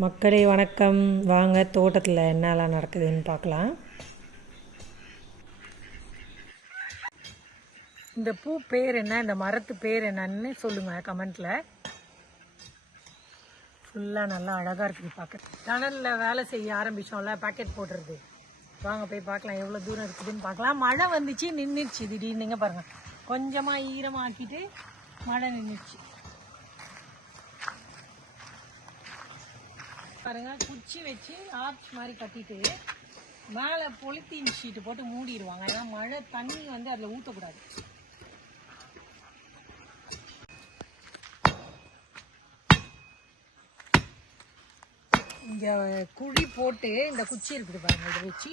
மக்களே வணக்கம். வாங்க தோட்டத்தில் என்னெல்லாம் நடக்குதுன்னு பார்க்கலாம். இந்த பூ பேர் என்ன? இந்த மரத்து பேர் என்னன்னு சொல்லுங்கள் கமெண்ட்டில் ஃபுல்லாக நல்லா அழகாக இருக்குது பார்க்க. டனலில் வேலை செய்ய ஆரம்பித்தோம்ல பாக்கெட் போட்டுருது வாங்க போய் பார்க்கலாம் எவ்வளோ தூரம் இருக்குதுன்னு பார்க்கலாம். மழை வந்துச்சு நின்றுச்சு திடீர்னுங்க பாருங்கள் கொஞ்சமாக ஈரமாக்கிட்டு மழை நின்றுச்சு பாருங்க குச்சி வச்சு ஆர்ச் மாதிரி கட்டிட்டு மேலே பொலித்தீன் ஷீட்டு போட்டு மூடிடுவாங்க. ஏன்னா மழை தண்ணி வந்து அதில் ஊற்றக்கூடாது இங்கே குழி போட்டு இந்த குச்சி இருக்குது பாருங்க இதை வச்சு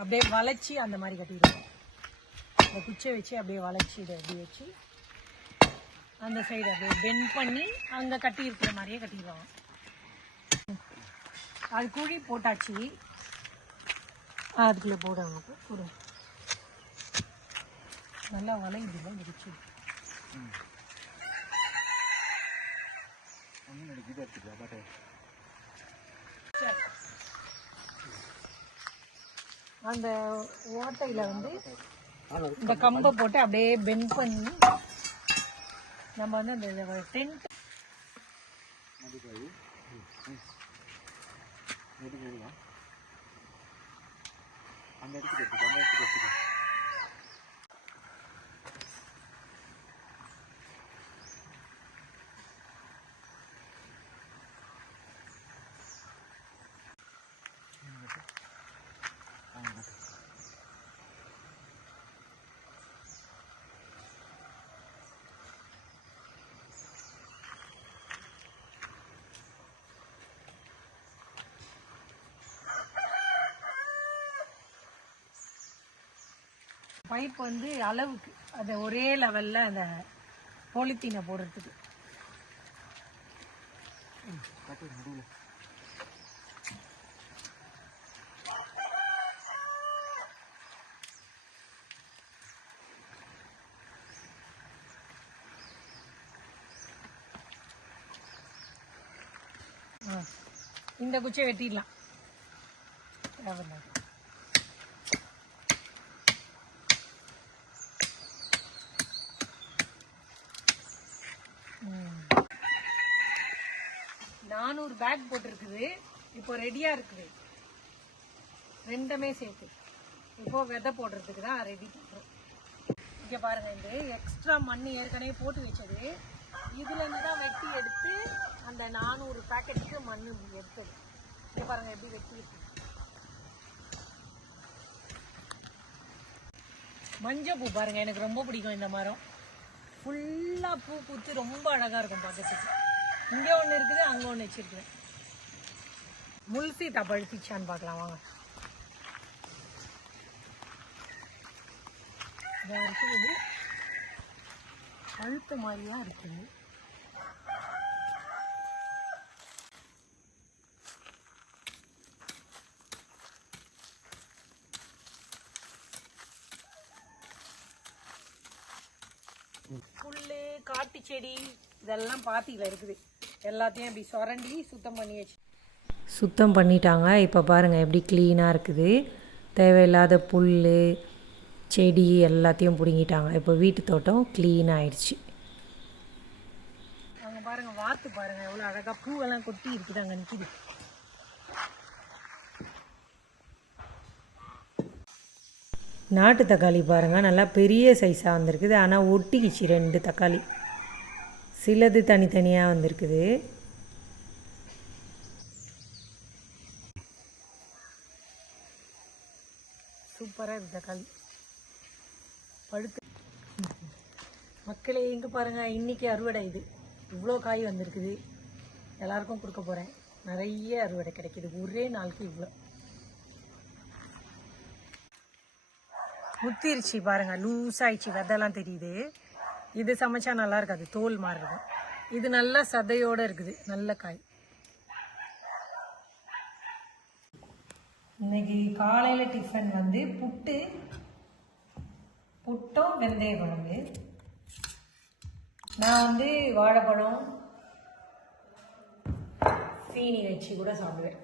அப்படியே வளைச்சி அந்த மாதிரி கட்டிடுவோம். இந்த குச்சியை வச்சு அப்படியே வளைச்சி இதை அப்படியே வச்சு அந்த சைடு அப்படியே பெண்ட் பண்ணி அங்கே கட்டி இருக்கிற மாதிரியே கட்டிடுவாங்க அது குழி போட்டாச்சு. அதுக்குள்ளே போட நமக்கு கொடு நல்லா வளையுதுல சரி. அந்த ஓட்டையில வந்து இந்த கம்பை போட்டு அப்படியே பெண்ட் பண்ணி நம்ம வந்து அந்த tent Yedi geri lan. Anne hadi gidelim. Anne hadi gidelim. Pipe வந்து அளவுக்கு அதை ஒரே லெவலில் அந்த பொலித்தீனை போடுறதுக்கு. இந்த குச்சியை வெட்டிடலாம். தேவையில்லை நானூறு பேக் போட்டிருக்குது. இப்போ ரெடியா இருக்குது. ரெண்டுமே சேர்த்து. இப்போ விதை போடுறதுக்கு தான் ரெடி பண்ணுறோம் இங்கே பாருங்க இந்த எக்ஸ்ட்ரா மண் ஏற்கனவே போட்டு வச்சது. இதுல இருந்து தான் வெட்டி எடுத்து அந்த நானூறு பேக்கெட்டுக்கு மண் எடுத்தது. இங்கே பாருங்க எப்படி வெட்டி மஞ்சள் பூ பாருங்க எனக்கு ரொம்ப பிடிக்கும் இந்த மரம். ஃபுல்லாக பூ பூத்து ரொம்ப அழகாக இருக்கும் பார்க்கறதுக்கு. இங்கே ஒன்று இருக்குது அங்கே ஒன்று வச்சிருக்கேன் முல்சீத்தா பழுத்திச்சான்னு பார்க்கலாம் வாங்க. இதா இருக்குது பழுத்த மாதிரிலாம் இருக்குது. புல் காட்டு செடி இதெல்லாம் பாத்தியில் இருக்குது. எல்லாத்தையும் அப்படி சுரண்டி சுத்தம் பண்ணி வச்சு சுத்தம் பண்ணிட்டாங்க. இப்போ பாருங்கள் எப்படி க்ளீனாக இருக்குது. தேவையில்லாத புல் செடி எல்லாத்தையும் பிடுங்கிட்டாங்க. இப்போ வீட்டு தோட்டம் க்ளீன் ஆயிடுச்சு. அங்கே பாருங்க வாத்து பாருங்க எவ்வளோ அழகாக பூவெல்லாம் கொட்டி இருக்குது அங்கே நிற்கிது நாட்டு தக்காளி பாருங்கள் நல்லா பெரிய சைஸாக வந்திருக்குது. ஆனால் ஒட்டிக்கிச்சு ரெண்டு தக்காளி. சிலது தனித்தனியாக வந்திருக்குது. சூப்பராக இருக்குது தக்காளி. பழுத்து. மக்களே இங்கே பாருங்கள் இன்றைக்கி அறுவடை இது. இவ்வளோ காய் வந்திருக்குது. எல்லாருக்கும் கொடுக்க போகிறேன் நிறைய அறுவடை கிடைக்கிது. ஒரே நாளுக்கு இவ்வளோ முத்திருச்சு பாருங்கள் லூஸ் ஆயிடுச்சு விதெல்லாம் தெரியுது. இது சமைச்சா நல்லா இருக்காது தோல் மாதிரி இருக்கும் இது நல்லா சதையோடு இருக்குது நல்ல காய். இன்னைக்கு காலையில் டிஃபன் வந்து புட்டு புட்டும் வெந்தய குழம்பு. நான் வந்து வாழைப்பழம் சீனி வச்சு கூட சாப்பிடுவேன்.